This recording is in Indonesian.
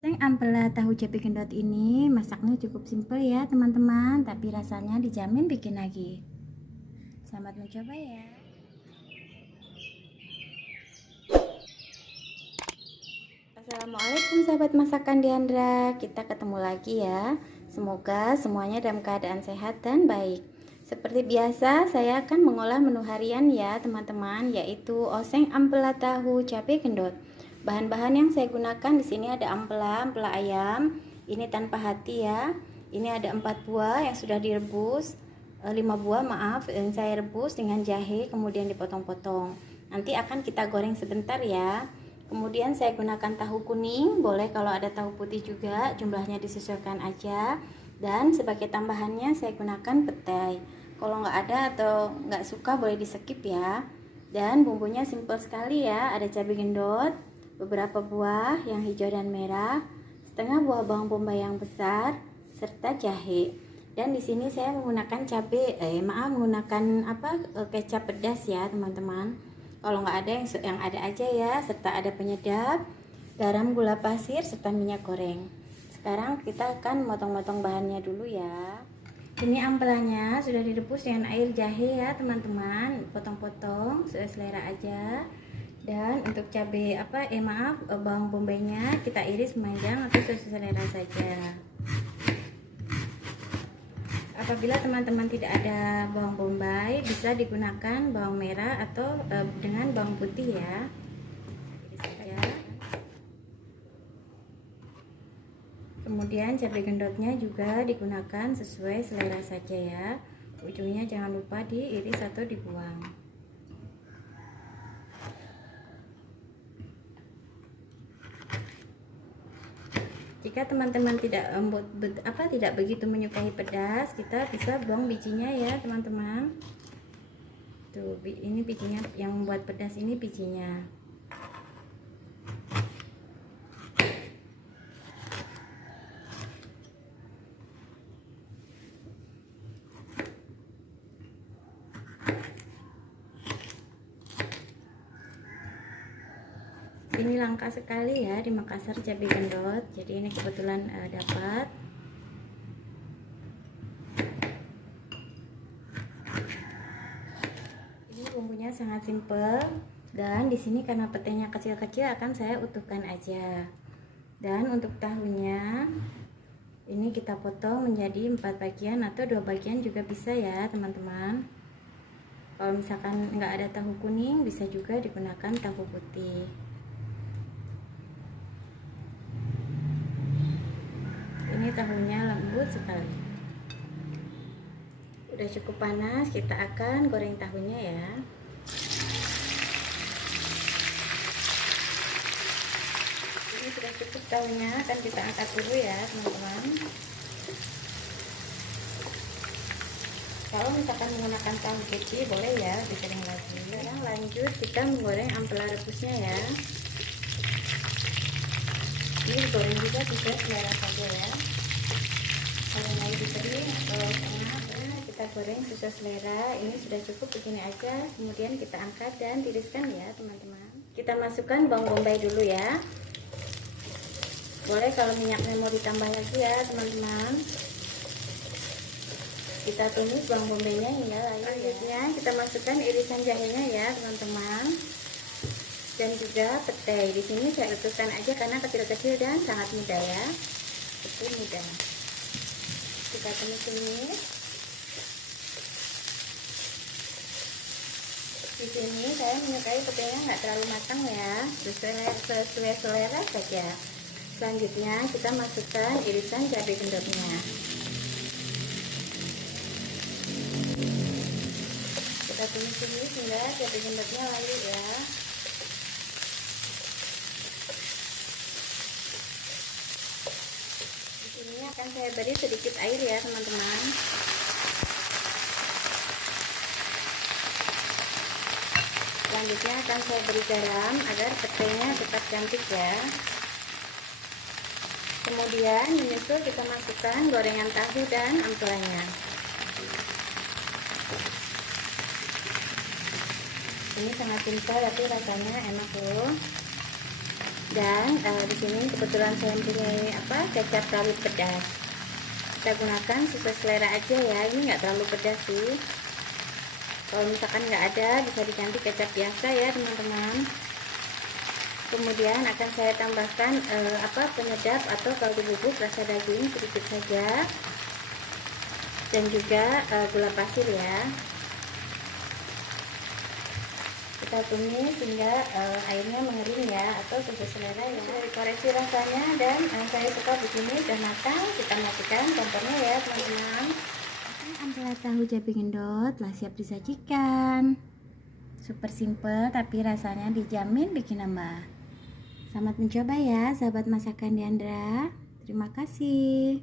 Ampela tahu cabai gendot ini masaknya cukup simpel ya teman-teman, tapi rasanya dijamin bikin lagi. Selamat mencoba ya. Assalamualaikum sahabat masakan Diandra, kita ketemu lagi ya. Semoga semuanya dalam keadaan sehat dan baik. Seperti biasa, saya akan mengolah menu harian ya teman-teman, yaitu oseng ampela tahu cabai gendot. Bahan-bahan yang saya gunakan di sini ada ampela ayam, ini tanpa hati ya. Ini ada 4 buah yang sudah direbus, 5 buah maaf, yang saya rebus dengan jahe kemudian dipotong-potong. Nanti akan kita goreng sebentar ya. Kemudian saya gunakan tahu kuning, boleh kalau ada tahu putih juga, jumlahnya disesuaikan aja. Dan sebagai tambahannya saya gunakan petai. Kalau nggak ada atau nggak suka boleh di skip ya. Dan bumbunya simple sekali ya, ada cabai gendot, beberapa buah yang hijau dan merah, setengah buah bawang bombay yang besar, serta jahe. Dan di sini saya menggunakan menggunakan kecap pedas ya teman-teman. Kalau nggak ada yang ada aja ya, serta ada penyedap, garam, gula pasir, serta minyak goreng. Sekarang kita akan motong-motong bahannya dulu ya. Ini ampelanya sudah direbus dengan air jahe ya teman-teman, potong-potong sesuai selera aja. Dan untuk cabai bawang bombaynya kita iris memanjang atau sesuai selera saja. Apabila teman-teman tidak ada bawang bombay, bisa digunakan bawang merah atau dengan bawang putih ya. Kemudian cabai gendotnya juga digunakan sesuai selera saja ya. Ujungnya jangan lupa diiris atau dibuang. Jika teman-teman tidak begitu menyukai pedas, kita bisa buang bijinya ya teman-teman. Tuh, ini bijinya yang membuat pedas, ini bijinya. Ini langka sekali ya di Makassar cabai gendot, jadi ini kebetulan dapat. Ini bumbunya sangat simple, dan di sini karena petainya kecil-kecil akan saya utuhkan aja. Dan untuk tahunya ini kita potong menjadi 4 bagian atau 2 bagian juga bisa ya teman-teman. Kalau misalkan nggak ada tahu kuning, bisa juga digunakan tahu putih. Ini tahunya lembut sekali. Udah cukup panas, kita akan goreng tahunya ya. Ini sudah cukup tahunya, akan kita angkat dulu ya teman-teman. Kalau misalkan menggunakan tahu putih boleh ya digoreng lagi. Sekarang lanjut kita menggoreng ampela rebusnya ya. Ini goreng juga bisa selera saja ya. Kalau mau dikering atau kita goreng sesuai selera. Ini sudah cukup begini aja. Kemudian kita angkat dan tiriskan ya teman-teman. Kita masukkan bawang bombay dulu ya. Boleh kalau minyaknya mau ditambah lagi ya teman-teman. Kita tumis bawang bombaynya hingga layu. Selanjutnya kita masukkan irisan jahenya ya teman-teman. Dan juga petai. Di sini saya utuhkan aja karena kecil-kecil dan sangat mudah ya. Betul mudah. Kita tumis-tumis. Di sini saya menyukai petainya nggak terlalu matang ya, sesuai selera saja. Selanjutnya kita masukkan irisan cabai gendotnya. Kita tumis-tumis hingga cabai gendotnya layu ya. Ini akan saya beri sedikit air ya teman-teman. Selanjutnya akan saya beri garam agar petainya tetap cantik ya. Kemudian menyusul kita masukkan gorengan tahu dan ampelanya. Ini sangat simpel tapi rasanya enak loh. Dan di sini kebetulan saya mempunyai kecap rawit pedas. Kita gunakan sesuai selera aja ya, ini nggak terlalu pedas sih. Kalau misalkan nggak ada, bisa diganti kecap biasa ya teman-teman. Kemudian akan saya tambahkan penyedap atau kaldu bubuk rasa daging sedikit saja, dan juga gula pasir ya. Kita tumis hingga airnya mengering ya, atau sesuai selera ya. Sudah dikoreksi rasanya dan saya suka begini, udah matang. Kita matikan kompornya ya teman-teman. Ampela tahu jabi gendot telah siap disajikan. Super simple tapi rasanya dijamin bikin nambah. Selamat mencoba ya sahabat masakan Diandra. Terima kasih.